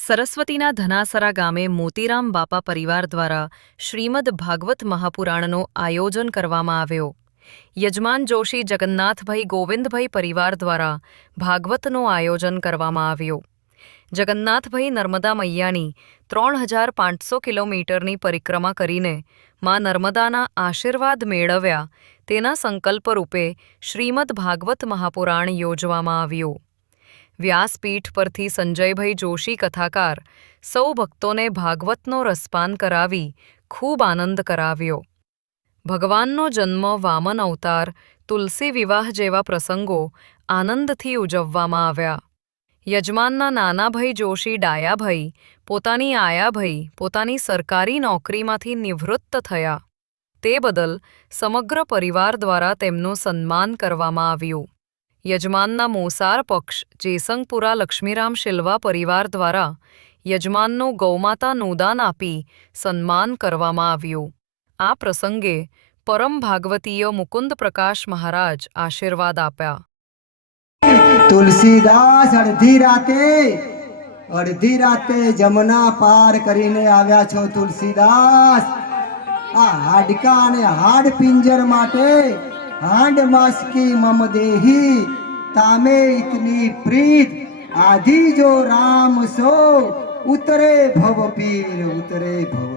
સરસ્વતીના ધનાસરા ગામે મોતીરામ બાપા પરિવાર દ્વારા શ્રીમદ ભાગવત મહાપુરાણનો આયોજન કરવામાં આવ્યો. યજમાન જોશી જગન્નાથભાઈ ગોવિંદભાઈ પરિવાર દ્વારા ભાગવતનું આયોજન કરવામાં આવ્યું. જગન્નાથભાઈ નર્મદા મૈયાની 3500 કિલોમીટરની પરિક્રમા કરીને માં નર્મદાના આશીર્વાદ મેળવ્યા તેના સંકલ્પરૂપે શ્રીમદ ભાગવત મહાપુરાણ યોજવામાં આવ્યું. વ્યાસપીઠ પરથી સંજયભાઈ જોશી કથાકાર સૌ ભક્તોને ભાગવતનો રસપાન કરાવી ખૂબ આનંદ કરાવ્યો. ભગવાનનો જન્મ, વામન અવતાર, તુલસી વિવાહ જેવા પ્રસંગો આનંદથી ઉજવવામાં આવ્યા. યજમાનના નાનાભાઈ જોશી ડાયાભાઈ પોતાની આયાભાઈ પોતાની સરકારી નોકરીમાંથી નિવૃત્ત થયા. તે બદલ સમગ્ર પરિવાર દ્વારા તેમનું સન્માન કરવામાં આવ્યું. યજમાનના મોસાર પક્ષ જેસંગપુરા લક્ષ્મીરામ શિલ્વા પરિવાર દ્વારા યજમાનનું ગૌમાતા નુદાન આપી સન્માન કરવામાં આવ્યું. આ પ્રસંગે પરમ ભાગવતીય મુકુંદ પ્રકાશ મહારાજ આશીર્વાદ આપ્યા. તુલસીદાસ અડધી રાતે જમના પાર કરીને આવ્યા છો. તુલસીદાસ આ હાડકા અને હાડ પિંજર માટે હાંડ માસકી મમ દેહી તામે ઇતની પ્રીત આધી જો રામ સો ઉતરે ભવ પીર ઉતરે ભવ